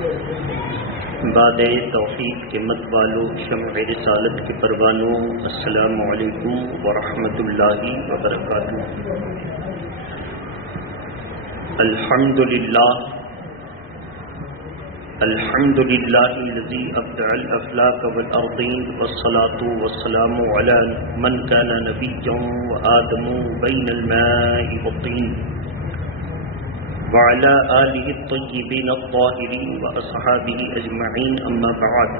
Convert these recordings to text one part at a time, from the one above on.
بعد توفیق کے مت والو شمع رسالت کے پروانوں، السلام علیکم ورحمۃ اللہ وبرکاتہ۔ الحمد للہ الذی ابدع الافلاک والارضین والصلاة والسلام علی من کان نبیا وآدم بین الماء والطین وعلى آله الطيبين الطاهرين وأصحابه أجمعين، أما بعد،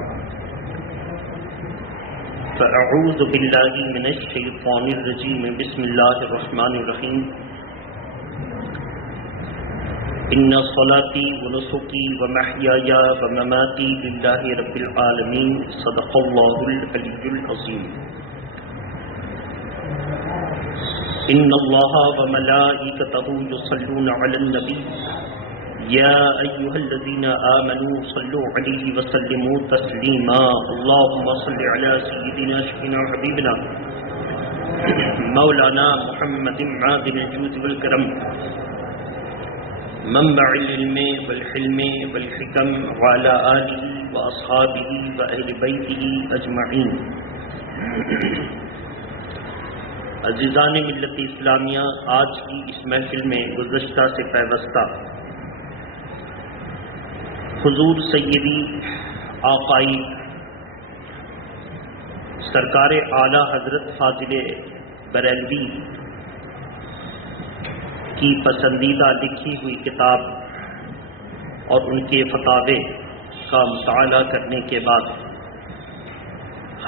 فأعوذ بالله من الشيطان الرجيم، بسم الله الرحمن الرحيم، إن صلاتي ونسكي ومحياي ومماتي لله رب العالمين، صدق الله العلي العظيم۔ إن الله وملائكته يصلون على النبي يا أيها الذين آمنوا صلوا عليه وسلموا تسليما، اللهم صل على سيدنا شفينا حبيبنا مولانا محمد معدن الجود والكرم، منبع العلم والحلم والحكم، وعلى آله وأصحابه وأهل بيته أجمعين۔ عزیزان ملت اسلامیہ، آج کی اس محفل میں گزشتہ سے پیوستہ حضور سیدی آقائی سرکار اعلیٰ حضرت فاضل بریلوی کی پسندیدہ لکھی ہوئی کتاب اور ان کے فتاوے کا مطالعہ کرنے کے بعد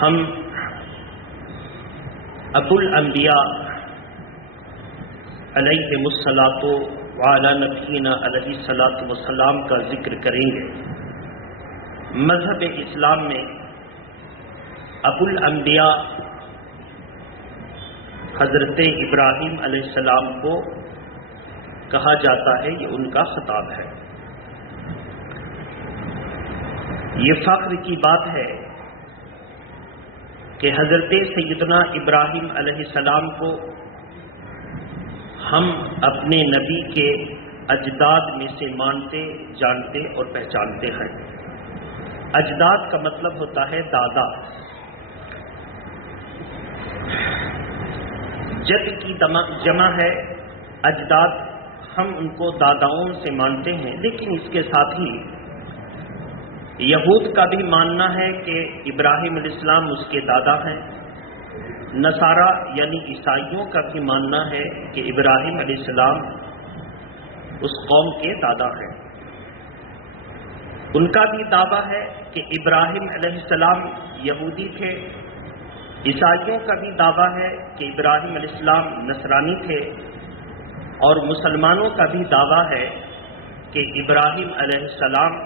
ہم ابو الانبیاء علیہ الصلاۃ وعلی نبینا علیہ الصلاۃ والسلام کا ذکر کریں گے۔ مذہب اسلام میں ابو الانبیاء حضرت ابراہیم علیہ السلام کو کہا جاتا ہے، یہ ان کا خطاب ہے۔ یہ فخر کی بات ہے کہ حضرت سیدنا ابراہیم علیہ السلام کو ہم اپنے نبی کے اجداد میں سے مانتے، جانتے اور پہچانتے ہیں۔ اجداد کا مطلب ہوتا ہے دادا۔ جد کی جمع ہے اجداد، ہم ان کو داداؤں سے مانتے ہیں، لیکن اس کے ساتھ ہی یہود کا بھی ماننا ہے کہ ابراہیم علیہ السلام اس کے دادا ہیں، نصارہ یعنی عیسائیوں کا بھی ماننا ہے کہ ابراہیم علیہ السلام اس قوم کے دادا ہیں۔ ان کا بھی دعویٰ ہے کہ ابراہیم علیہ السلام یہودی تھے، عیسائیوں کا بھی دعویٰ ہے کہ ابراہیم علیہ السلام نصرانی تھے، اور مسلمانوں کا بھی دعویٰ ہے کہ ابراہیم علیہ السلام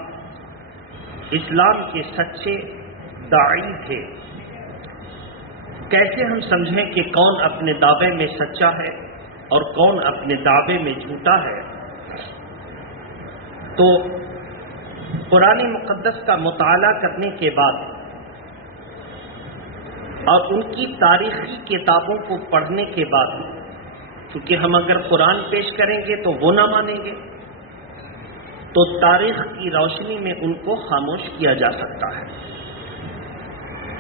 اسلام کے سچے داعی تھے۔ کیسے ہم سمجھیں کہ کون اپنے دعوے میں سچا ہے اور کون اپنے دعوے میں جھوٹا ہے؟ تو قرآن مقدس کا مطالعہ کرنے کے بعد اور ان کی تاریخی کتابوں کو پڑھنے کے بعد، کیونکہ ہم اگر قرآن پیش کریں گے تو وہ نہ مانیں گے، تو تاریخ کی روشنی میں ان کو خاموش کیا جا سکتا ہے۔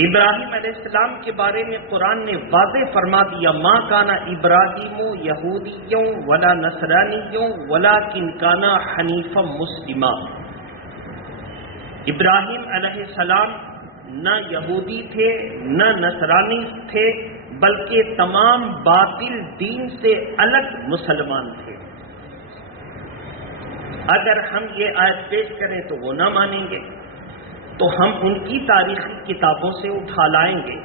ابراہیم علیہ السلام کے بارے میں قرآن نے واضح فرما دیا، ما کان ابراہیم یہودیوں ولا نصرانیوں ولکن کان حنیفا مسلما۔ ابراہیم علیہ السلام نہ یہودی تھے نہ نصرانی تھے، بلکہ تمام باطل دین سے الگ مسلمان تھے۔ اگر ہم یہ آیت پیش کریں تو وہ نہ مانیں گے، تو ہم ان کی تاریخی کتابوں سے اٹھا لائیں گے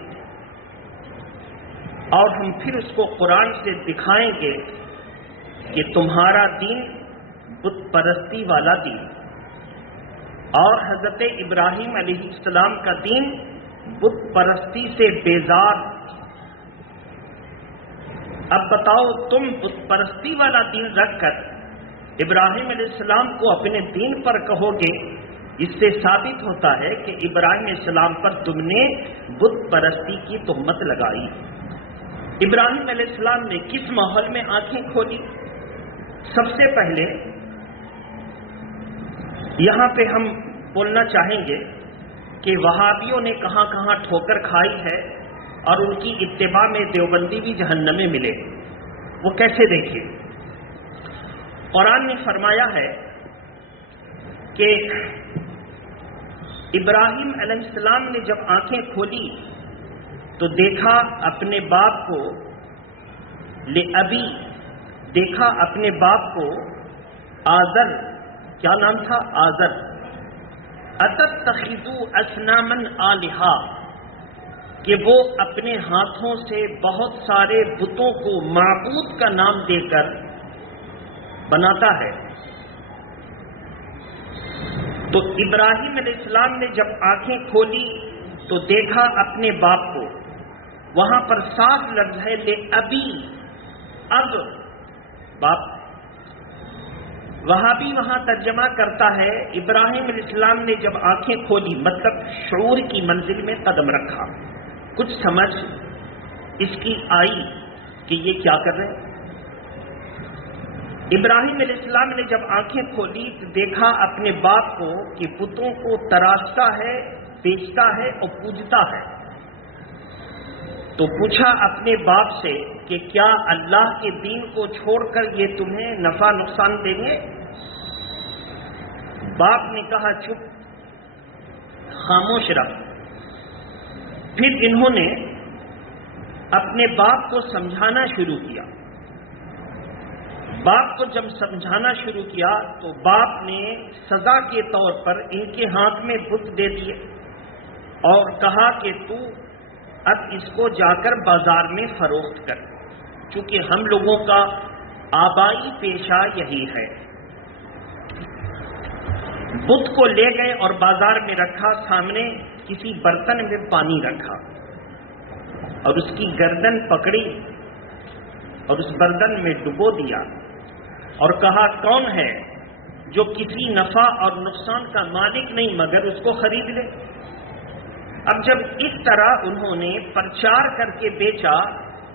اور ہم پھر اس کو قرآن سے دکھائیں گے کہ تمہارا دین بت پرستی والا دین اور حضرت ابراہیم علیہ السلام کا دین بت پرستی سے بیزار۔ اب بتاؤ، تم بت پرستی والا دین رکھ کر ابراہیم علیہ السلام کو اپنے دین پر کہو گے، اس سے ثابت ہوتا ہے کہ ابراہیم علیہ السلام پر تم نے بت پرستی کی تہمت لگائی۔ ابراہیم علیہ السلام نے کس ماحول میں آنکھیں کھولی؟ سب سے پہلے یہاں پہ ہم بولنا چاہیں گے کہ وہابیوں نے کہاں کہاں ٹھوکر کھائی ہے اور ان کی اتباع میں دیوبندی بھی جہنم میں ملے، وہ کیسے دیکھیں؟ قرآن نے فرمایا ہے کہ ابراہیم علیہ السلام نے جب آنکھیں کھولی تو دیکھا اپنے باپ کو، لأبی، دیکھا اپنے باپ کو، آزر، کیا نام تھا؟ آزر، اتتخذوا اصناما آلہا، کہ وہ اپنے ہاتھوں سے بہت سارے بتوں کو معبود کا نام دے کر بناتا ہے۔ تو ابراہیم علیہ السلام نے جب آنکھیں کھولی تو دیکھا اپنے باپ کو، وہاں پر صاف لفظ ہے لأبی، اب باپ۔ وہابی وہاں ترجمہ کرتا ہے ابراہیم علیہ السلام نے جب آنکھیں کھولی، مطلب شعور کی منزل میں قدم رکھا، کچھ سمجھ اس کی آئی کہ یہ کیا کر رہے ہیں۔ ابراہیم علیہ السلام نے جب آنکھیں کھولی تو دیکھا اپنے باپ کو کہ بتوں کو تراشتا ہے، بیچتا ہے اور پوجتا ہے۔ تو پوچھا اپنے باپ سے کہ کیا اللہ کے دین کو چھوڑ کر یہ تمہیں نفع نقصان دیں گے؟ باپ نے کہا چپ، خاموش رہ۔ پھر انہوں نے اپنے باپ کو سمجھانا شروع کیا۔ باپ کو جب سمجھانا شروع کیا تو باپ نے سزا کے طور پر ان کے ہاتھ میں بت دے دیے اور کہا کہ تو اب اس کو جا کر بازار میں فروخت کر، چونکہ ہم لوگوں کا آبائی پیشہ یہی ہے۔ بت کو لے گئے اور بازار میں رکھا، سامنے کسی برتن میں پانی رکھا اور اس کی گردن پکڑی اور اس برتن میں ڈبو دیا اور کہا کون ہے جو کسی نفع اور نقصان کا مالک نہیں مگر اس کو خرید لے۔ اب جب اس طرح انہوں نے پرچار کر کے بیچا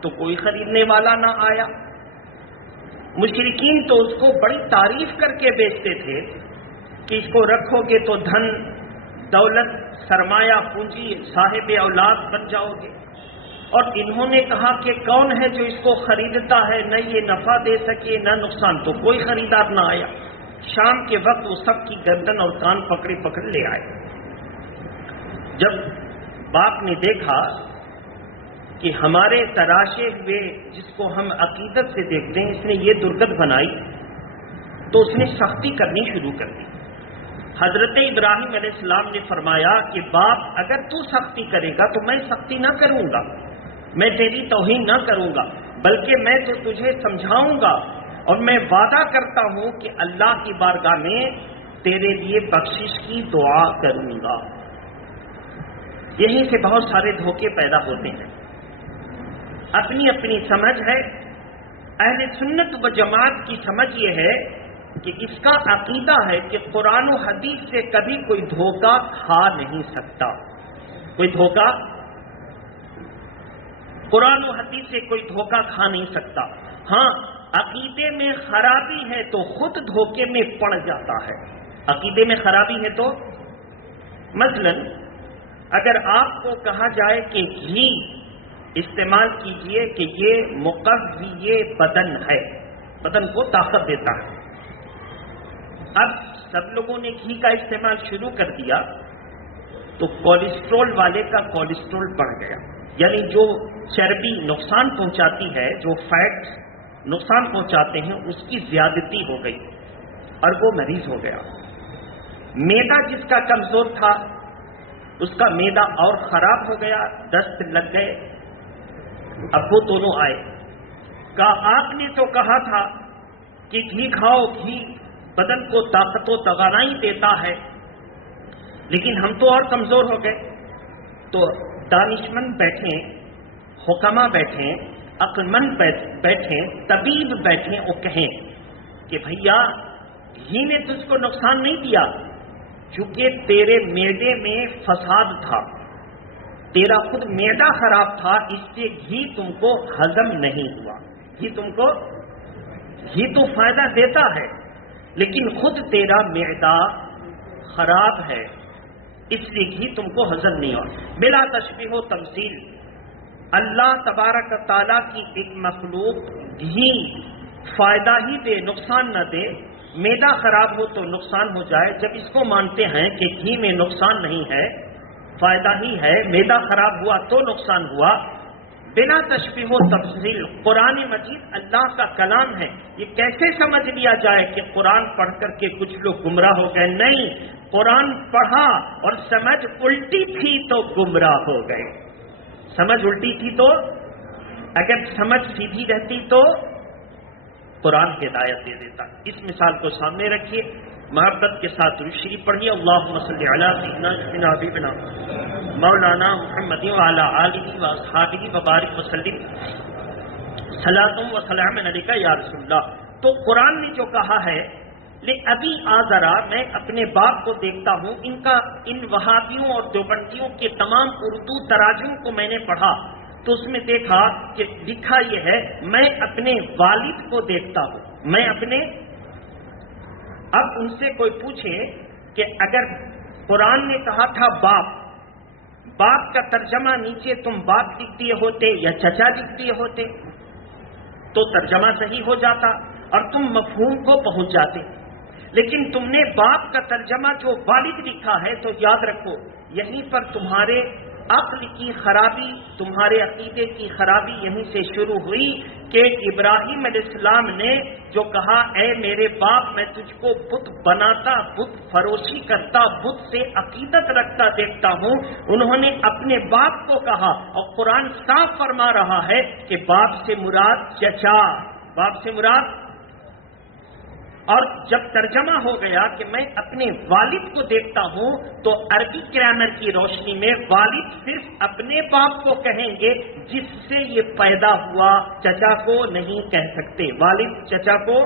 تو کوئی خریدنے والا نہ آیا۔ مشرکین تو اس کو بڑی تعریف کر کے بیچتے تھے کہ اس کو رکھو گے تو دھن دولت سرمایہ پونجی صاحب اولاد بن جاؤ گے، اور انہوں نے کہا کہ کون ہے جو اس کو خریدتا ہے، نہ یہ نفع دے سکے نہ نقصان، تو کوئی خریدار نہ آیا۔ شام کے وقت وہ سب کی گردن اور کان پکڑ لے آئے۔ جب باپ نے دیکھا کہ ہمارے تراشے ہوئے جس کو ہم عقیدت سے دیکھتے ہیں اس نے یہ درگت بنائی، تو اس نے سختی کرنی شروع کر دی۔ حضرت ابراہیم علیہ السلام نے فرمایا کہ باپ اگر تو سختی کرے گا تو میں سختی نہ کروں گا، میں تیری توہین نہ کروں گا، بلکہ میں تو تجھے سمجھاؤں گا اور میں وعدہ کرتا ہوں کہ اللہ کی بارگاہ میں تیرے لیے بخشش کی دعا کروں گا۔ یہیں سے بہت سارے دھوکے پیدا ہوتے ہیں۔ اپنی اپنی سمجھ ہے۔ اہل سنت و جماعت کی سمجھ یہ ہے کہ اس کا عقیدہ ہے کہ قرآن و حدیث سے کبھی کوئی دھوکہ کھا نہیں سکتا۔ کوئی دھوکہ، قرآن و حدیث سے کوئی دھوکہ کھا نہیں سکتا۔ ہاں، عقیدے میں خرابی ہے تو خود دھوکے میں پڑ جاتا ہے۔ عقیدے میں خرابی ہے تو مثلا اگر آپ کو کہا جائے کہ گھی استعمال کیجئے کہ یہ مقوی بدن ہے، بدن کو طاقت دیتا ہے، اب سب لوگوں نے گھی کا استعمال شروع کر دیا تو کولیسٹرول والے کا کولیسٹرول بڑھ گیا، یعنی جو چربی نقصان پہنچاتی ہے، جو فیٹس نقصان پہنچاتے ہیں اس کی زیادتی ہو گئی اور وہ مریض ہو گیا۔ معدہ جس کا کمزور تھا اس کا معدہ اور خراب ہو گیا، دست لگ گئے۔ اب وہ دونوں آئے، کہا آپ نے تو کہا تھا کہ گھی کھاؤ، گھی بدن کو طاقت و توانائی دیتا ہے، لیکن ہم تو اور کمزور ہو گئے۔ تو دانشمند بیٹھیں، حکما بیٹھیں، عقلمند بیٹھیں، طبیب بیٹھیں اور کہیں کہ بھیا گھی نے تجھ کو نقصان نہیں دیا، چونکہ تیرے معدے میں فساد تھا، تیرا خود معدہ خراب تھا، اس سے گھی تم کو ہضم نہیں ہوا۔ گھی تو فائدہ دیتا ہے لیکن خود تیرا معدہ خراب ہے، اس لیے گھی تم کو ہضم نہیں ہو۔ بلا تشبیہ و تمثیل، اللہ تبارک و تعالیٰ کی ایک مخلوق گھی فائدہ ہی دے نقصان نہ دے، میدا خراب ہو تو نقصان ہو جائے، جب اس کو مانتے ہیں کہ گھی میں نقصان نہیں ہے فائدہ ہی ہے، میدا خراب ہوا تو نقصان ہوا۔ بلا تشبیہ و تفصیل، قرآن مجید اللہ کا کلام ہے، یہ کیسے سمجھ لیا جائے کہ قرآن پڑھ کر کے کچھ لوگ گمراہ ہو گئے؟ نہیں، قرآن پڑھا اور سمجھ الٹی تھی تو گمراہ ہو گئے۔ سمجھ الٹی تھی تو، اگر سمجھ سیدھی رہتی تو قرآن ہدایت دے دیتا۔ اس مثال کو سامنے رکھیے، محبت کے ساتھ درود شریف پڑھیے، اللہم صلی علی سیدنا حبیبنا مولانا محمد وعلی آلہ واصحابہ وبارک وسلم، صلاۃ و سلام علیک یا رسول اللہ۔ تو قرآن نے جو کہا ہے، ابھی ذرا میں اپنے باپ کو دیکھتا ہوں، ان وہابیوں اور دیوبندیوں کے تمام اردو تراجم کو میں نے پڑھا تو اس میں دیکھا کہ لکھا یہ ہے، میں اپنے والد کو دیکھتا ہوں، میں اپنے۔ اب ان سے کوئی پوچھے کہ اگر قرآن نے کہا تھا باپ کا ترجمہ نیچے تم باپ لکھ دیے ہوتے یا چچا لکھ دیے ہوتے تو ترجمہ صحیح ہو جاتا اور تم مفہوم کو پہنچ جاتے، لیکن تم نے باپ کا ترجمہ جو والد لکھا ہے، تو یاد رکھو یہیں پر تمہارے عقل کی خرابی، تمہارے عقیدے کی خرابی یہیں سے شروع ہوئی کہ ابراہیم علیہ السلام نے جو کہا، اے میرے باپ میں تجھ کو بت بناتا، بت فروشی کرتا، بت سے عقیدت رکھتا دیکھتا ہوں، انہوں نے اپنے باپ کو کہا، اور قرآن صاف فرما رہا ہے کہ باپ سے مراد چچا، باپ سے مراد۔ اور جب ترجمہ ہو گیا کہ میں اپنے والد کو دیکھتا ہوں، تو عربی گرامر کی روشنی میں والد صرف اپنے باپ کو کہیں گے جس سے یہ پیدا ہوا، چچا کو نہیں کہہ سکتے۔ والد چچا کو،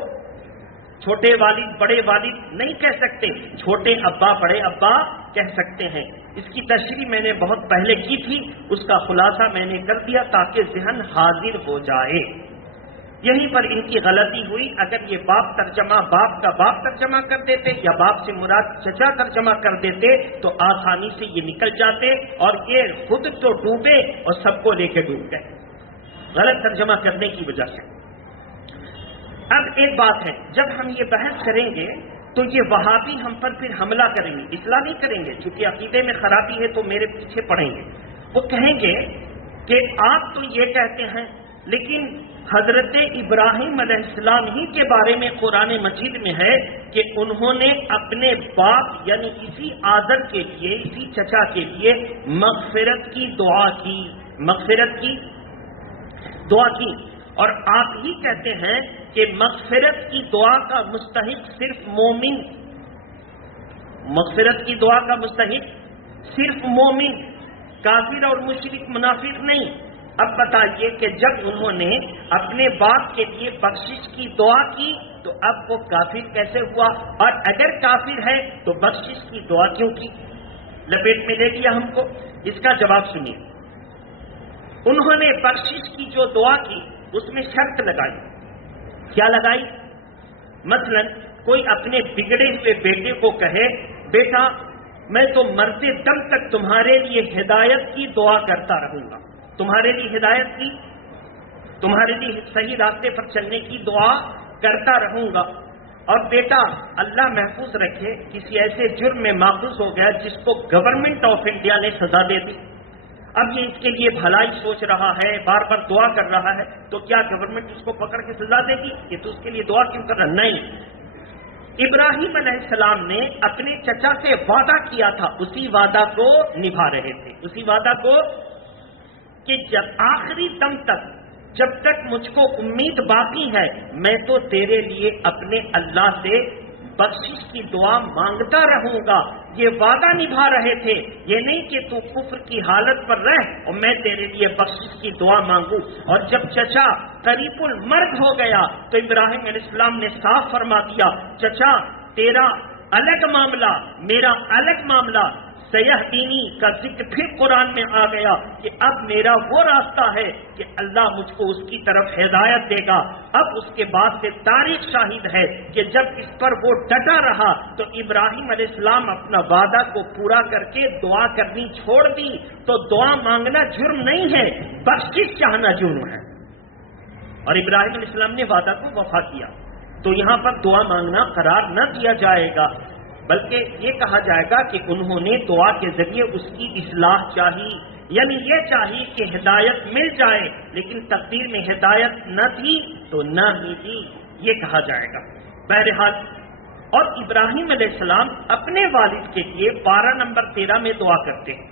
چھوٹے والد بڑے والد نہیں کہہ سکتے، چھوٹے ابا بڑے ابا کہہ سکتے ہیں۔ اس کی تشریح میں نے بہت پہلے کی تھی، اس کا خلاصہ میں نے کر دیا تاکہ ذہن حاضر ہو جائے۔ یہیں پر ان کی غلطی ہوئی، اگر یہ باپ کا باپ ترجمہ کر دیتے یا باپ سے مراد چچا ترجمہ کر دیتے تو آسانی سے یہ نکل جاتے، اور یہ خود تو ڈوبے اور سب کو لے کے ڈوب گئے غلط ترجمہ کرنے کی وجہ سے۔ اب ایک بات ہے، جب ہم یہ بحث کریں گے تو یہ وہابی ہم پر پھر حملہ کریں گے، اصلاح نہیں کریں گے، چونکہ عقیدے میں خرابی ہے تو میرے پیچھے پڑیں گے۔ وہ کہیں گے کہ آپ تو یہ کہتے ہیں، لیکن حضرت ابراہیم علیہ السلام ہی کے بارے میں قرآن مجید میں ہے کہ انہوں نے اپنے باپ یعنی اسی آذر کے لیے، اسی چچا کے لیے مغفرت کی دعا کی، مغفرت کی دعا کی۔ اور آپ ہی کہتے ہیں کہ مغفرت کی دعا کا مستحق صرف مومن، مغفرت کی دعا کا مستحق صرف مومن، کافر اور مشرک منافق نہیں۔ اب بتائیے کہ جب انہوں نے اپنے باپ کے لیے بخشش کی دعا کی تو اب وہ کافر کیسے ہوا؟ اور اگر کافر ہے تو بخشش کی دعا کیوں کی؟ لپیٹ میں لے لیا ہم کو۔ اس کا جواب سنیے۔ انہوں نے بخشش کی جو دعا کی اس میں شرط لگائی۔ کیا لگائی؟ مثلا کوئی اپنے بگڑے ہوئے بیٹے کو کہے، بیٹا میں تو مرتے دم تک تمہارے لیے ہدایت کی دعا کرتا رہوں گا، تمہارے لیے ہدایت کی، تمہارے لیے صحیح راستے پر چلنے کی دعا کرتا رہوں گا، اور بیٹا اللہ محفوظ رکھے کسی ایسے جرم میں ماخوذ ہو گیا جس کو گورنمنٹ آف انڈیا نے سزا دے دی، اب یہ اس کے لیے بھلائی سوچ رہا ہے، بار بار دعا کر رہا ہے، تو کیا گورنمنٹ اس کو پکڑ کے سزا دے گی؟ یہ تو اس کے لیے دعا کیوں کر رہا؟ نہیں، ابراہیم علیہ السلام نے اپنے چچا سے وعدہ کیا تھا، اسی وعدہ کو نبھا رہے تھے، اسی وعدہ کو کہ جب آخری دم تک، جب تک مجھ کو امید باقی ہے، میں تو تیرے لیے اپنے اللہ سے بخشش کی دعا مانگتا رہوں گا۔ یہ وعدہ نبھا رہے تھے، یہ نہیں کہ تو کفر کی حالت پر رہ اور میں تیرے لیے بخشش کی دعا مانگوں۔ اور جب چچا قریب المرگ ہو گیا تو ابراہیم علیہ السلام نے صاف فرما دیا، چچا تیرا الگ معاملہ، میرا الگ معاملہ، سیہدینی کا ذکر پھر قرآن میں آ گیا کہ اب میرا وہ راستہ ہے کہ اللہ مجھ کو اس کی طرف ہدایت دے گا۔ اب اس کے بعد سے تاریخ شاہد ہے کہ جب اس پر وہ ڈٹا رہا تو ابراہیم علیہ السلام اپنا وعدہ کو پورا کر کے دعا کرنی چھوڑ دی۔ تو دعا مانگنا جرم نہیں ہے، بخشش چاہنا جرم ہے، اور ابراہیم علیہ السلام نے وعدہ کو وفا کیا۔ تو یہاں پر دعا مانگنا قرار نہ دیا جائے گا، بلکہ یہ کہا جائے گا کہ انہوں نے دعا کے ذریعے اس کی اصلاح چاہی، یعنی یہ چاہیے کہ ہدایت مل جائے، لیکن تقدیر میں ہدایت نہ تھی تو نہ ہی تھی، یہ کہا جائے گا۔ بہرحال، اور ابراہیم علیہ السلام اپنے والد کے لیے پارہ نمبر 13 میں دعا کرتے ہیں،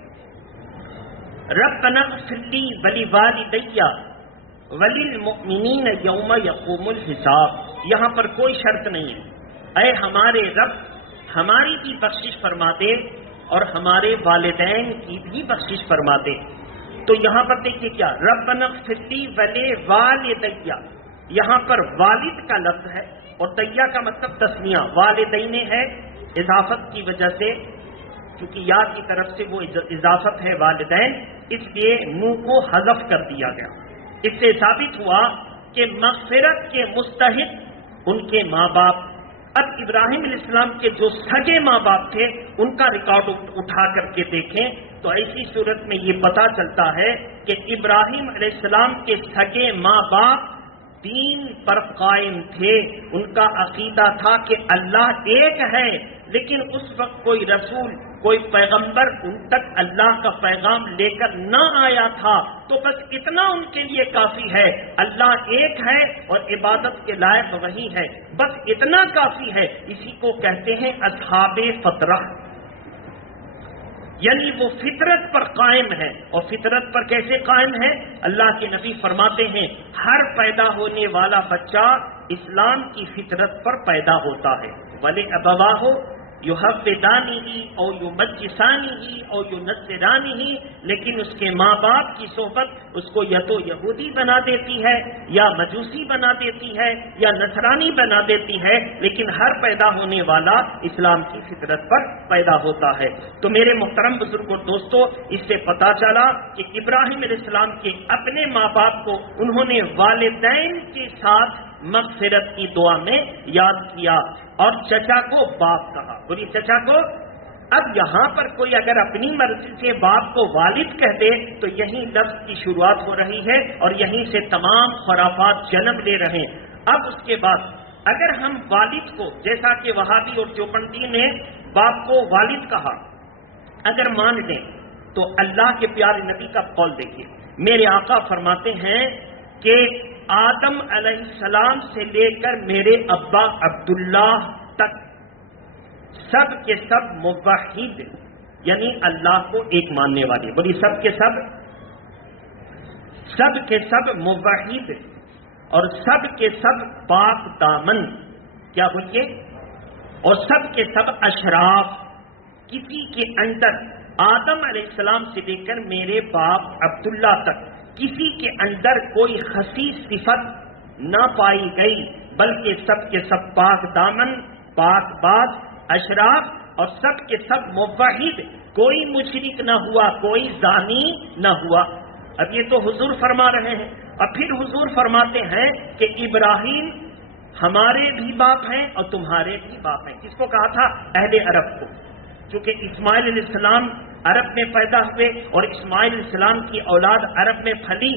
ربنا اغفر لی ولوالدی وللمؤمنین یوم یقوم الحساب۔ یہاں پر کوئی شرط نہیں ہے، اے ہمارے رب ہماری بھی بخشش فرما دے اور ہمارے والدین کی بھی بخشش فرما دے۔ تو یہاں پر دیکھیے کیا، ربنا اغفر لی ولوالدی، یہاں پر والد کا لفظ ہے اور دیا کا مطلب تسمیہ، والدین ہے اضافت کی وجہ سے، کیونکہ یا کی طرف سے وہ اضافت ہے والدین، اس لیے نو کو حذف کر دیا گیا۔ اس سے ثابت ہوا کہ مغفرت کے مستحق ان کے ماں باپ۔ اب ابراہیم علیہ السلام کے جو سگے ماں باپ تھے ان کا ریکارڈ اٹھا کر کے دیکھیں تو ایسی صورت میں یہ پتا چلتا ہے کہ ابراہیم علیہ السلام کے سگے ماں باپ دین پر قائم تھے، ان کا عقیدہ تھا کہ اللہ ایک ہے، لیکن اس وقت کوئی رسول، کوئی پیغمبر ان تک اللہ کا پیغام لے کر نہ آیا تھا، تو بس اتنا ان کے لیے کافی ہے، اللہ ایک ہے اور عبادت کے لائق وہی ہے، بس اتنا کافی ہے۔ اسی کو کہتے ہیں اصحاب فطرہ، یعنی وہ فطرت پر قائم ہے۔ اور فطرت پر کیسے قائم ہے؟ اللہ کے نبی فرماتے ہیں ہر پیدا ہونے والا بچہ اسلام کی فطرت پر پیدا ہوتا ہے، وَلِأَبَوَاهُ يُحَوِّدَانِهِ أَوْ يُمَجِّسَانِهِ أَوْ يُنَصِّرَانِهِ، لیکن اس کے ماں باپ کی صحبت اس کو یا تو یہودی بنا دیتی ہے یا مجوسی بنا دیتی ہے یا نصرانی بنا دیتی ہے، لیکن ہر پیدا ہونے والا اسلام کی فطرت پر پیدا ہوتا ہے۔ تو میرے محترم بزرگ اور دوستو، اس سے پتا چلا کہ ابراہیم علیہ السلام کے اپنے ماں باپ کو انہوں نے والدین کے ساتھ مغفرت کی دعا میں یاد کیا، اور چچا کو باپ کہا، بولی چچا کو۔ اب یہاں پر کوئی اگر اپنی مرضی سے باپ کو والد کہہ دے تو یہیں لفظ کی شروعات ہو رہی ہے اور یہیں سے تمام خرافات جنم لے رہے ہیں۔ اب اس کے بعد اگر ہم والد کو، جیسا کہ وہابی اور دیوبندی نے باپ کو والد کہا، اگر مان لیں تو اللہ کے پیارے نبی کا قول دیکھیے، میرے آقا فرماتے ہیں کہ آدم علیہ السلام سے لے کر میرے ابا عبداللہ تک سب کے سب موحد، یعنی اللہ کو ایک ماننے والے، بولی سب کے سب موحد، اور سب کے سب پاک دامن، کیا بولیے، اور سب کے سب اشراف۔ کسی کے اندر آدم علیہ السلام سے لے کر میرے باپ عبداللہ تک کسی کے اندر کوئی خسی صفت نہ پائی گئی، بلکہ سب کے سب پاک دامن، پاک باز، اشراف، اور سب کے سب موحد، کوئی مشرک نہ ہوا، کوئی زانی نہ ہوا۔ اب یہ تو حضور فرما رہے ہیں، اور پھر حضور فرماتے ہیں کہ ابراہیم ہمارے بھی باپ ہیں اور تمہارے بھی باپ ہیں۔ کس کو کہا تھا؟ اہل عرب کو، چونکہ اسماعیل علیہ السلام عرب میں پیدا ہوئے اور اسماعیل علیہ السلام کی اولاد عرب میں پھلی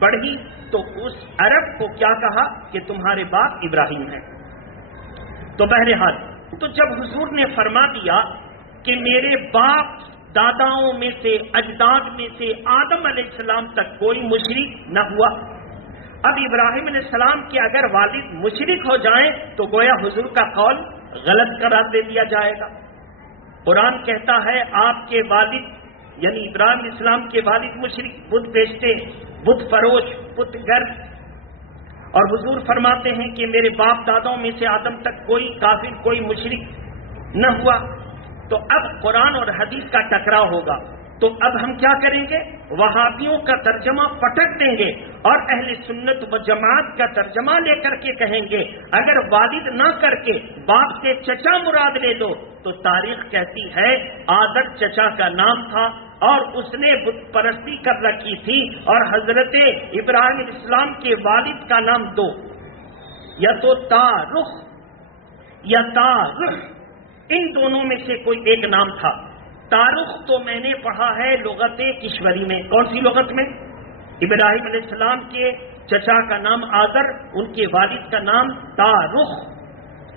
بڑھی، تو اس عرب کو کیا کہا کہ تمہارے باپ ابراہیم ہیں۔ تو بہرحال، تو جب حضور نے فرما دیا کہ میرے باپ داداؤں میں سے، اجداد میں سے آدم علیہ السلام تک کوئی مشرک نہ ہوا، اب ابراہیم علیہ السلام کے اگر والد مشرک ہو جائیں تو گویا حضور کا قول غلط قرار دے دیا جائے گا۔ قرآن کہتا ہے آپ کے والد یعنی ابراہیم علیہ السلام کے والد مشرک، بت بیچتے، بت فروش، بت گرد، اور حضور فرماتے ہیں کہ میرے باپ داداؤں میں سے آدم تک کوئی کافر، کوئی مشرک نہ ہوا۔ تو اب قرآن اور حدیث کا ٹکراؤ ہوگا، تو اب ہم کیا کریں گے؟ وہابیوں کا ترجمہ پٹک دیں گے اور اہل سنت و جماعت کا ترجمہ لے کر کے کہیں گے اگر والد نہ کر کے باپ سے چچا مراد لے لو تو تاریخ کہتی ہے آدر چچا کا نام تھا اور اس نے بت پرستی کر رکھی تھی، اور حضرت ابراہیم علیہ السلام کے والد کا نام دو، یا تو تارخ یا تارخ، ان دونوں میں سے کوئی ایک نام تھا۔ تارخ تو میں نے پڑھا ہے لغت کشوری میں۔ کون سی لغت میں؟ ابراہیم علیہ السلام کے چچا کا نام آذر، ان کے والد کا نام تارخ۔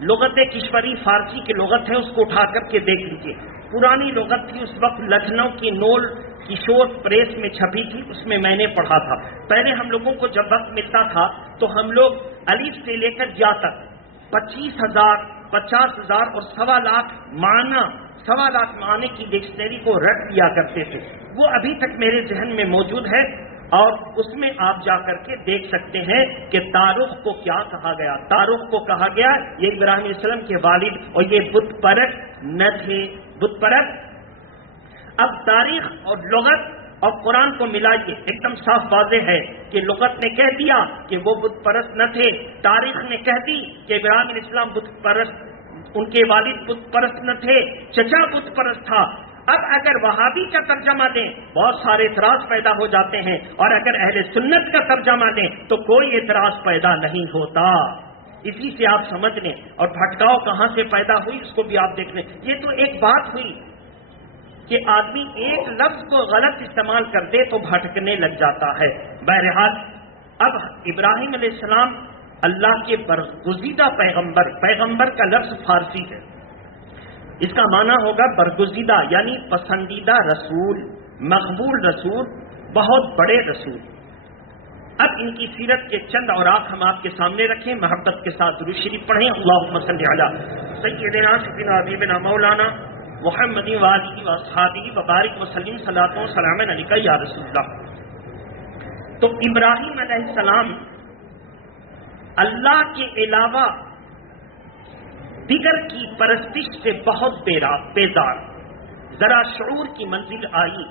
لغت کشوری فارسی کی لغت ہے، اس کو اٹھا کر کے دیکھ لیجیے۔ پرانی لغت تھی، اس وقت لکھنؤ کی نول کشور پریس میں چھپی تھی، اس میں میں نے پڑھا تھا۔ پہلے ہم لوگوں کو جب وقت ملتا تھا تو ہم لوگ الف سے لے کر یا تک 25,000 50,000 اور 1.25 معنی 1.25 معنی کی ڈکشنری کو رٹ دیا کرتے تھے۔ وہ ابھی تک میرے ذہن میں موجود ہے اور اس میں آپ جا کر کے دیکھ سکتے ہیں کہ تارخ کو کیا کہا گیا۔ تارخ کو کہا گیا یہ ابراہیم علیہ السلام کے والد، اور یہ بت پرست نہ تھے، بت پرست۔ اب تاریخ اور لغت اور قرآن کو ملائیے، ایک دم صاف واضح ہے کہ لغت نے کہہ دیا کہ وہ بت پرست نہ تھے، تاریخ نے کہہ دی کہ ابراہیم علیہ السلام بت پرست، ان کے والد بت پرست نہ تھے، چچا بت پرست تھا۔ اب اگر وہابی کا ترجمہ دیں بہت سارے اعتراض پیدا ہو جاتے ہیں، اور اگر اہل سنت کا ترجمہ دیں تو کوئی اعتراض پیدا نہیں ہوتا۔ اسی سے آپ سمجھ لیں، اور بھٹکاؤ کہاں سے پیدا ہوئی اس کو بھی آپ دیکھ لیں۔ یہ تو ایک بات ہوئی کہ آدمی ایک لفظ کو غلط استعمال کر دے تو بھٹکنے لگ جاتا ہے۔ بہرحال اب ابراہیم علیہ السلام اللہ کے برگزیدہ پیغمبر کا لفظ فارسی ہے، اس کا معنی ہوگا برگزیدہ، یعنی پسندیدہ رسول، مقبول رسول، بہت بڑے رسول۔ اب ان کی سیرت کے چند اوراق ہم آپ کے سامنے رکھیں، محبت کے ساتھ درود شریف پڑھیں۔ اللہم صلی علی سیدنا سیدنا حبیبنا مولانا محمد وآلہ واصحابہ وبارک وسلم صلاۃ و سلام علیک یا رسول اللہ۔ تو ابراہیم علیہ السلام اللہ کے علاوہ دیگر کی پرستش سے بہت بیزار، ذرا شعور کی منزل آئی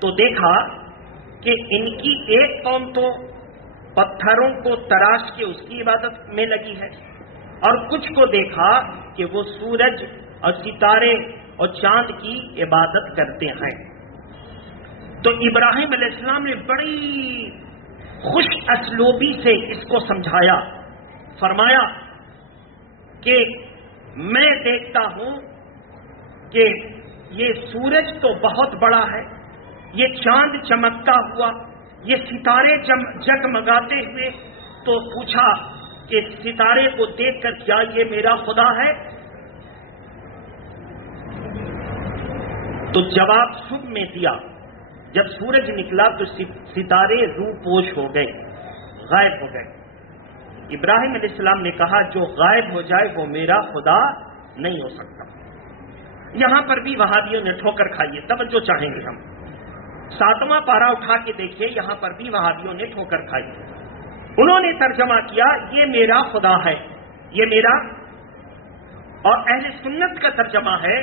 تو دیکھا کہ ان کی ایک قوم تو پتھروں کو تراش کے اس کی عبادت میں لگی ہے، اور کچھ کو دیکھا کہ وہ سورج اور ستارے اور چاند کی عبادت کرتے ہیں۔ تو ابراہیم علیہ السلام نے بڑی خوش اسلوبی سے اس کو سمجھایا، فرمایا کہ میں دیکھتا ہوں کہ یہ سورج تو بہت بڑا ہے، یہ چاند چمکتا ہوا، یہ ستارے جگمگاتے ہوئے، تو پوچھا کہ ستارے کو دیکھ کر کیا یہ میرا خدا ہے؟ تو جواب صبح میں دیا، جب سورج نکلا تو ستارے روح پوش ہو گئے، غائب ہو گئے۔ ابراہیم علیہ السلام نے کہا جو غائب ہو جائے وہ میرا خدا نہیں ہو سکتا۔ یہاں پر بھی وہابیوں نے ٹھوکر کھائی ہے، توجہ چاہیں گے ہم۔ 7واں پارہ اٹھا کے دیکھیے، یہاں پر بھی وہابیوں نے ٹھوکر کھائی ہے۔ انہوں نے ترجمہ کیا یہ میرا خدا ہے، یہ میرا، اور اہل سنت کا ترجمہ ہے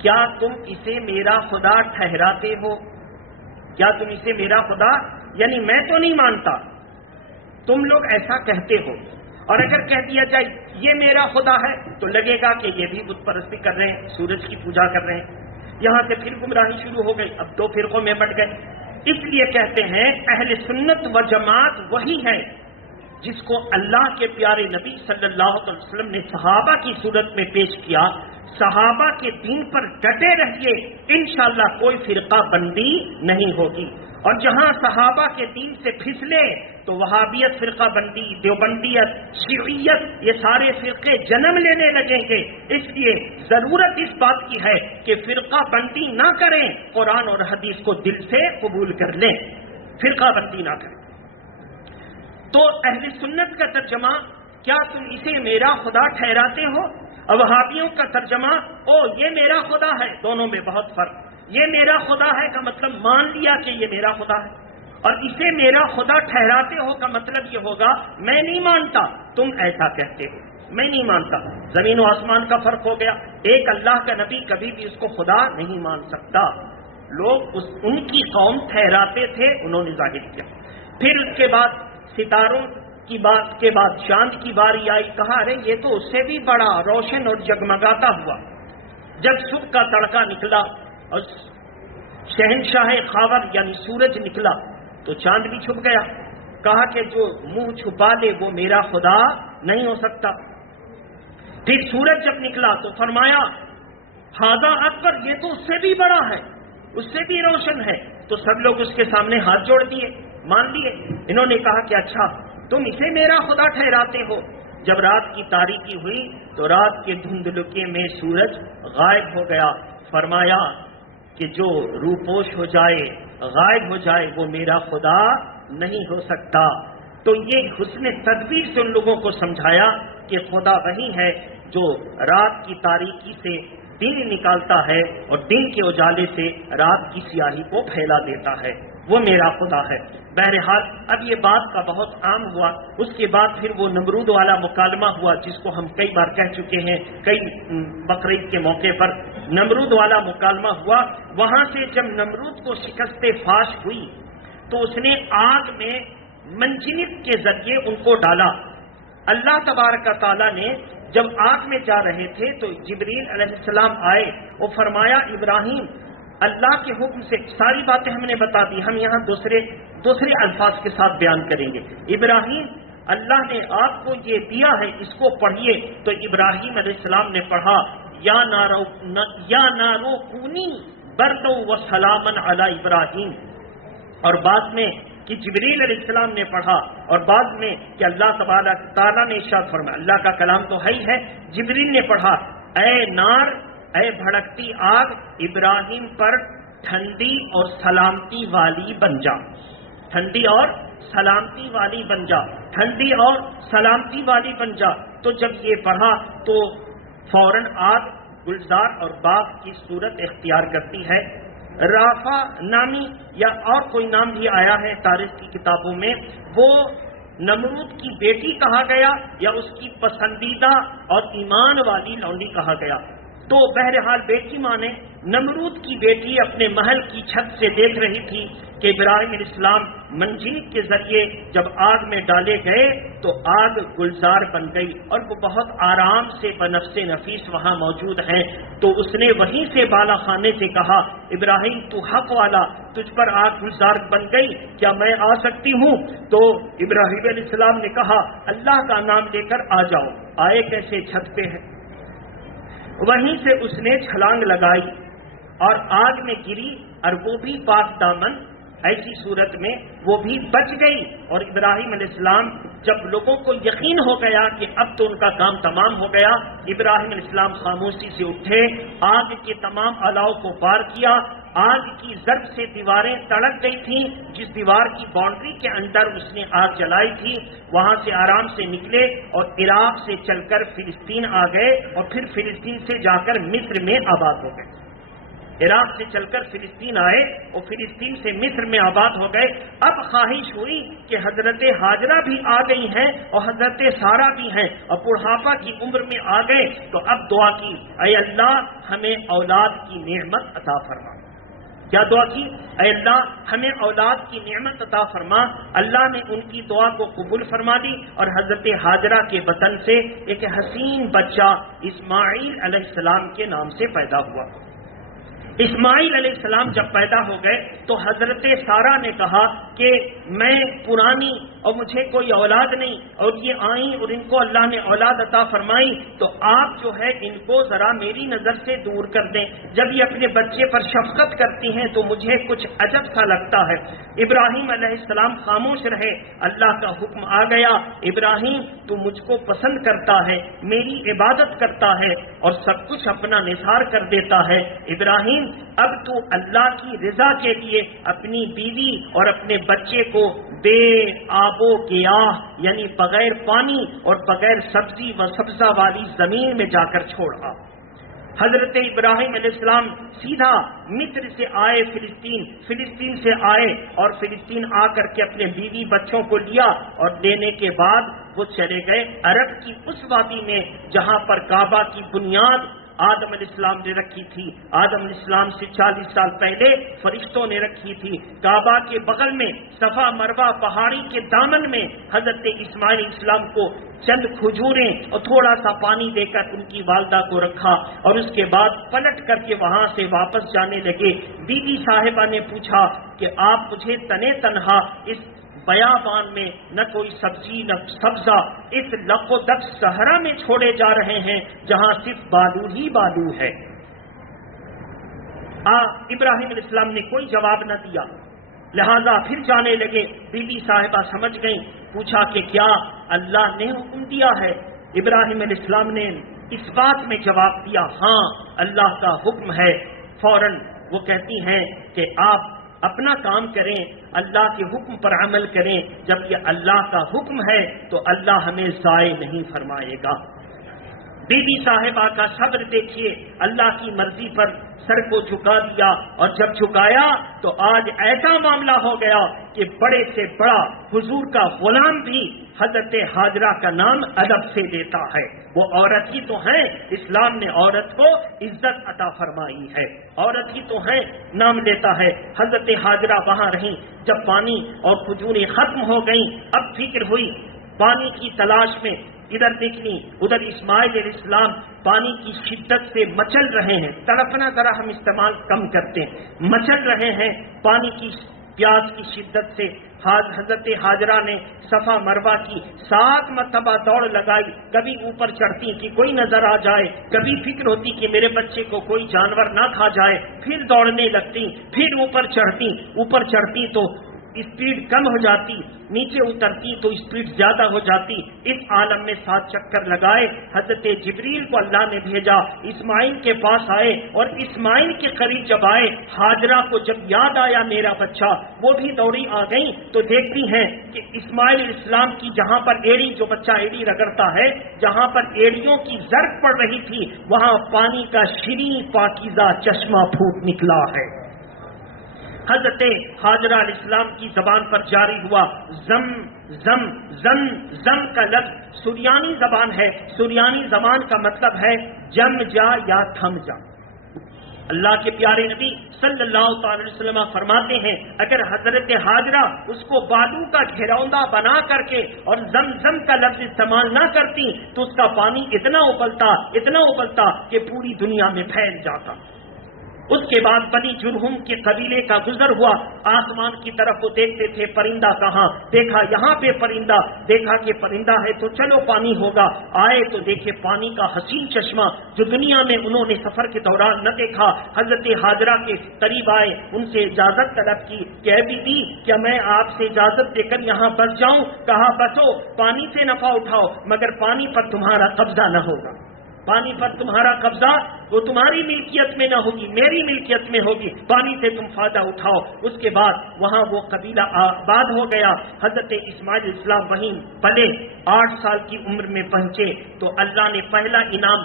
کیا تم اسے میرا خدا ٹھہراتے ہو؟ کیا تم اسے میرا خدا، یعنی میں تو نہیں مانتا، تم لوگ ایسا کہتے ہو، اور اگر کہہ دیا جائے یہ میرا خدا ہے تو لگے گا کہ یہ بھی بت پرستی کر رہے ہیں، سورج کی پوجا کر رہے ہیں۔ یہاں سے پھر گمراہی شروع ہو گئی، اب 2 فرقوں میں بٹ گئے۔ اس لیے کہتے ہیں اہل سنت و جماعت وہی ہے جس کو اللہ کے پیارے نبی صلی اللہ علیہ وسلم نے صحابہ کی صورت میں پیش کیا۔ صحابہ کے دین پر ڈٹے رہیے، انشاءاللہ کوئی فرقہ بندی نہیں ہوگی، اور جہاں صحابہ کے دین سے پھسلے تو وہابیت، فرقہ بندی، دیوبندیت، شیعیت، یہ سارے فرقے جنم لینے لگیں گے۔ اس لیے ضرورت اس بات کی ہے کہ فرقہ بندی نہ کریں، قرآن اور حدیث کو دل سے قبول کر لیں، فرقہ بندی نہ کریں۔ تو اہل سنت کا ترجمہ کیا تم اسے میرا خدا ٹھہراتے ہو، اور وہابیوں کا ترجمہ یہ میرا خدا ہے، دونوں میں بہت فرق۔ یہ میرا خدا ہے کا مطلب مان لیا کہ یہ میرا خدا ہے، اور اسے میرا خدا ٹھہراتے ہو کا مطلب یہ ہوگا میں نہیں مانتا، تم ایسا کہتے ہو، میں نہیں مانتا۔ زمین و آسمان کا فرق ہو گیا، ایک اللہ کا نبی کبھی بھی اس کو خدا نہیں مان سکتا۔ لوگ ان کی قوم ٹھہراتے تھے، انہوں نے ظاہر کیا۔ پھر اس کے بعد ستاروں کی بات کے بعد چاند کی باری آئی، کہا ارے یہ تو اس سے بھی بڑا روشن اور جگمگاتا ہوا۔ جب صبح کا تڑکا نکلا اور شہنشاہ خاور یعنی سورج نکلا تو چاند بھی چھپ گیا۔ کہا کہ جو منہ چھپا لے وہ میرا خدا نہیں ہو سکتا۔ پھر سورج جب نکلا تو فرمایا ھذا اکبر، یہ تو اس سے بھی بڑا ہے، اس سے بھی روشن ہے۔ تو سب لوگ اس کے سامنے ہاتھ جوڑ دیے، مان لیے۔ انہوں نے کہا کہ اچھا تم اسے میرا خدا ٹھہراتے ہو۔ جب رات کی تاریکی ہوئی تو رات کے دھندلکے میں سورج غائب ہو گیا۔ فرمایا کہ جو روپوش ہو جائے، غائب ہو جائے، وہ میرا خدا نہیں ہو سکتا۔ تو یہ حسن تدبیر سے ان لوگوں کو سمجھایا کہ خدا وہی ہے جو رات کی تاریکی سے دن نکالتا ہے اور دن کے اجالے سے رات کی سیاہی کو پھیلا دیتا ہے، وہ میرا خدا ہے۔ بہرحال اب یہ بات کا بہت عام ہوا۔ اس کے بعد پھر وہ نمرود والا مکالمہ ہوا جس کو ہم کئی بار کہہ چکے ہیں، کئی بقرعید کے موقع پر نمرود والا مکالمہ ہوا۔ وہاں سے جب نمرود کو شکست فاش ہوئی تو اس نے آگ میں منجنیق کے ذریعے ان کو ڈالا۔ اللہ تبارک تعالیٰ نے جب آگ میں جا رہے تھے تو جبریل علیہ السلام آئے، وہ فرمایا ابراہیم اللہ کے حکم سے، ساری باتیں ہم نے بتا دی، ہم یہاں دوسرے الفاظ کے ساتھ بیان کریں گے۔ ابراہیم اللہ نے آپ کو یہ دیا ہے، اس کو پڑھیے۔ تو ابراہیم علیہ السلام نے پڑھا یا نارو کونی بردو و سلامن علی ابراہیم، اور بعد میں کہ جبریل علیہ السلام نے پڑھا، اور بعد میں کہ اللہ تبارک تعالیٰ نے ارشاد فرمایا، اللہ کا کلام تو ہے ہی ہے، جبریل نے پڑھا اے نار، اے بھڑکتی آگ، ابراہیم پر ٹھنڈی اور سلامتی والی بن جا، ٹھنڈی اور سلامتی والی بن جا، ٹھنڈی اور سلامتی والی بن جا۔ تو جب یہ پڑھا تو فوراً آگ گلزار اور باغ کی صورت اختیار کرتی ہے۔ رافع نامی یا اور کوئی نام بھی آیا ہے تاریخ کی کتابوں میں، وہ نمرود کی بیٹی کہا گیا یا اس کی پسندیدہ اور ایمان والی لونڈی کہا گیا۔ تو بہرحال بیٹی ماں نے نمرود کی بیٹی اپنے محل کی چھت سے دیکھ رہی تھی کہ ابراہیم علیہ السلام منجنیق کے ذریعے جب آگ میں ڈالے گئے تو آگ گلزار بن گئی، اور وہ بہت آرام سے بنفس نفیس وہاں موجود ہیں۔ تو اس نے وہیں سے بالا خانے سے کہا ابراہیم تو حق والا، تجھ پر آگ گلزار بن گئی، کیا میں آ سکتی ہوں؟ تو ابراہیم علیہ السلام نے کہا اللہ کا نام لے کر آ جاؤ۔ آئے کیسے؟ چھت پہ ہے۔ وہیں سے اس نے چھلانگ لگائی اور آگ میں گری، اور وہ بھی پاک دامن، ایسی صورت میں وہ بھی بچ گئی۔ اور ابراہیم علیہ السلام جب لوگوں کو یقین ہو گیا کہ اب تو ان کا کام تمام ہو گیا، ابراہیم علیہ السلام خاموشی سے اٹھے، آگ کے تمام الاؤ کو پار کیا۔ آگ کی ضرب سے دیواریں تڑک گئی تھیں، جس دیوار کی باؤنڈری کے اندر اس نے آگ جلائی تھی، وہاں سے آرام سے نکلے اور عراق سے چل کر فلسطین آ گئے، اور پھر فلسطین سے جا کر مصر میں آباد ہو گئے۔ عراق سے چل کر فلسطین آئے اور فلسطین سے مصر میں آباد ہو گئے۔ اب خواہش ہوئی کہ حضرت ہاجرہ بھی آ گئی ہیں اور حضرت سارہ بھی ہیں اور بڑھاپا کی عمر میں آ گئے، تو اب دعا کی اے اللہ ہمیں اولاد کی نعمت عطا فرما۔ کیا دعا کی؟ اے اللہ ہمیں اولاد کی نعمت عطا فرما۔ اللہ نے ان کی دعا کو قبول فرما دی، اور حضرت ہاجرہ کے بطن سے ایک حسین بچہ اسماعیل علیہ السلام کے نام سے پیدا ہوا۔ اسماعیل علیہ السلام جب پیدا ہو گئے تو حضرت سارہ نے کہا کہ میں پرانی اور مجھے کوئی اولاد نہیں، اور یہ آئیں اور ان کو اللہ نے اولاد عطا فرمائی، تو آپ جو ہے ان کو ذرا میری نظر سے دور کر دیں۔ جب یہ اپنے بچے پر شفقت کرتی ہیں تو مجھے کچھ عجب سا لگتا ہے۔ ابراہیم علیہ السلام خاموش رہے۔ اللہ کا حکم آ گیا، ابراہیم تو مجھ کو پسند کرتا ہے، میری عبادت کرتا ہے اور سب کچھ اپنا نثار کر دیتا ہے، ابراہیم اب تو اللہ کی رضا کے لیے اپنی بیوی اور اپنے بچے کو بے آب و گیاہ یعنی بغیر پانی اور بغیر سبزی و سبزہ والی زمین میں جا کر چھوڑا۔ حضرت ابراہیم علیہ السلام سیدھا مصر سے آئے فلسطین سے آئے، اور فلسطین آ کر کے اپنے بیوی بچوں کو لیا، اور لینے کے بعد وہ چلے گئے عرب کی اس وادی میں جہاں پر کعبہ کی بنیاد آدم علیہ السلام نے رکھی تھی، آدم علیہ السلام سے 40 سال پہلے فرشتوں نے رکھی تھی۔ کعبہ کے بغل میں صفا مروہ پہاڑی کے دامن میں حضرت اسماعیل علیہ السلام کو چند کھجوریں اور تھوڑا سا پانی دے کر ان کی والدہ کو رکھا، اور اس کے بعد پلٹ کر کے وہاں سے واپس جانے لگے۔ بی بی صاحبہ نے پوچھا کہ آپ مجھے تنے تنہا اس بیابان میں نہ کوئی سبزی نہ سبزہ، اس لق و دق صحرا میں چھوڑے جا رہے ہیں جہاں صرف بالو ہی بالو ہے۔ ابراہیم علیہ السلام نے کوئی جواب نہ دیا، لہذا پھر جانے لگے۔ بی بی صاحبہ سمجھ گئیں، پوچھا کہ کیا اللہ نے حکم دیا ہے؟ ابراہیم علیہ السلام نے اس بات میں جواب دیا، ہاں اللہ کا حکم ہے۔ فوراً وہ کہتی ہیں کہ آپ اپنا کام کریں، اللہ کے حکم پر عمل کریں، جب یہ اللہ کا حکم ہے تو اللہ ہمیں ضائع نہیں فرمائے گا۔ بی بی صاحبہ کا صبر دیکھیے، اللہ کی مرضی پر سر کو جھکا دیا، اور جب جھکایا تو آج ایسا معاملہ ہو گیا کہ بڑے سے بڑا حضور کا غلام بھی حضرت ہاجرہ کا نام ادب سے لیتا ہے۔ وہ عورت ہی تو ہیں، اسلام نے عورت کو عزت عطا فرمائی ہے، عورت ہی تو ہیں، نام لیتا ہے۔ حضرت ہاجرہ وہاں رہیں، جب پانی اور کھجوریں ختم ہو گئیں، اب فکر ہوئی پانی کی تلاش میں، ادھر نکلی ادھر اسماعیل علیہ السلام پانی کی شدت سے مچل رہے ہیں، تڑپنا ذرا ہم استعمال کم کرتے ہیں، مچل رہے ہیں پانی کی پیاس کی شدت سے۔ حضرت ہاجرہ نے صفا مروہ کی 7 مرتبہ دوڑ لگائی، کبھی اوپر چڑھتی کہ کوئی نظر آ جائے، کبھی فکر ہوتی کہ میرے بچے کو کوئی جانور نہ کھا جائے، پھر دوڑنے لگتی، پھر اوپر چڑھتی تو اسپیڈ کم ہو جاتی، نیچے اترتی تو اسپیڈ زیادہ ہو جاتی۔ اس عالم میں 7 چکر لگائے، حضرت جبریل کو اللہ نے بھیجا، اسماعیل کے پاس آئے، اور اسماعیل کے قریب جب آئے، ہاجرہ کو جب یاد آیا میرا بچہ، وہ بھی دوڑی آ گئی تو دیکھتی ہیں کہ اسماعیل علیہ السلام کی جہاں پر ایڑی، جو بچہ ایڑی رگڑتا ہے، جہاں پر ایڑیوں کی زرق پڑ رہی تھی، وہاں پانی کا شیریں پاکیزہ چشمہ پھوٹ نکلا ہے۔ حضرت ہاجرہ علیہ السلام کی زبان پر جاری ہوا زم زم زم زم کا لفظ سریانی زبان ہے، سریانی زبان کا مطلب ہے جم جا یا تھم جا۔ اللہ کے پیارے نبی صلی اللہ تعالی وسلم فرماتے ہیں اگر حضرت ہاجرہ اس کو بالو کا گھروندا بنا کر کے اور زم زم کا لفظ استعمال نہ کرتی تو اس کا پانی اتنا ابلتا کہ پوری دنیا میں پھیل جاتا۔ اس کے بعد بنی جرہم کے قبیلے کا گزر ہوا، آسمان کی طرف وہ دیکھتے تھے پرندہ کہاں، دیکھا یہاں پہ پرندہ، دیکھا کہ پرندہ ہے تو چلو پانی ہوگا، آئے تو دیکھے پانی کا حسین چشمہ جو دنیا میں انہوں نے سفر کے دوران نہ دیکھا۔ حضرت ہاجرہ کے قریب آئے، ان سے اجازت طلب کی کہ اے بی بی کیا میں آپ سے اجازت دے کر یہاں بس جاؤں؟ کہا بسو، پانی سے نفع اٹھاؤ مگر پانی پر تمہارا قبضہ نہ ہوگا، پانی پر تمہارا قبضہ وہ تمہاری ملکیت میں نہ ہوگی، میری ملکیت میں ہوگی، پانی سے تم فائدہ اٹھاؤ۔ اس کے بعد وہاں وہ قبیلہ آباد ہو گیا۔ حضرت اسماعیل علیہ السلام وہیں پلے، 8 سال کی عمر میں پہنچے تو اللہ نے پہلا انعام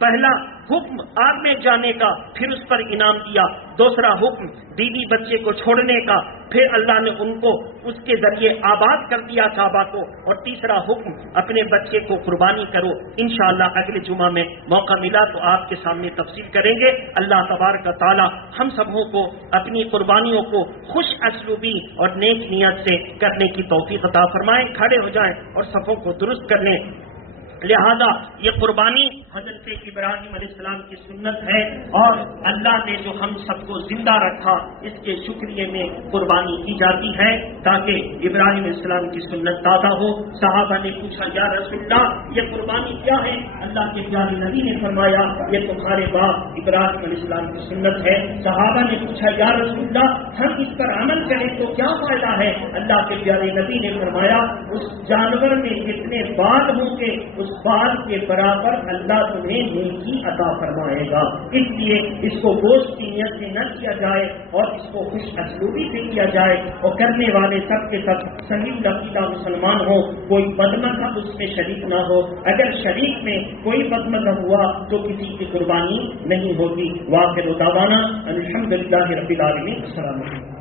پہلا حکم آگ میں جانے کا، پھر اس پر انعام دیا، دوسرا حکم بیوی بچے کو چھوڑنے کا، پھر اللہ نے ان کو اس کے ذریعے آباد کر دیا کعبہ کو، اور تیسرا حکم اپنے بچے کو قربانی کرو۔ انشاءاللہ اگلے جمعہ میں موقع ملا تو آپ کے سامنے تفصیل کریں گے۔ اللہ تبارک و تعالی ہم سبوں کو اپنی قربانیوں کو خوش اسلوبی اور نیک نیت سے کرنے کی توفیق عطا فرمائیں۔ کھڑے ہو جائیں اور صفوں کو درست کر لیں۔ لہذا یہ قربانی حضرت ابراہیم علیہ السلام کی سنت ہے، اور اللہ نے جو ہم سب کو زندہ رکھا اس کے شکریہ میں قربانی کی جاتی ہے تاکہ ابراہیم علیہ السلام کی سنت تازہ ہو۔ صحابہ نے پوچھا یا رسول اللہ یہ قربانی کیا ہے؟ اللہ کے پیارے نبی نے فرمایا یہ تمہارے باپ ابراہیم علیہ السلام کی سنت ہے۔ صحابہ نے پوچھا یا رسول اللہ ہم اس پر عمل کریں تو کیا فائدہ ہے؟ اللہ کے پیارے نبی نے فرمایا اس جانور میں جتنے بال ہوں گے اس بال کے برابر اللہ تمہیں نیکی عطا فرمائے گا۔ اس لیے اس کو گوشت کی نیت سے نہ کیا جائے اور اس کو خوش اسلوبی سے کیا جائے، اور کرنے والے سب کے سب صحیح عقیدہ مسلمان ہو، کوئی بدمذہب اس میں شریک نہ ہو۔ اگر شریک میں کوئی بدمذہب ہوا تو کسی کی قربانی نہیں ہوگی۔ وآخر دعوانا الحمدللہ رب العالمین۔ السلام علیکم۔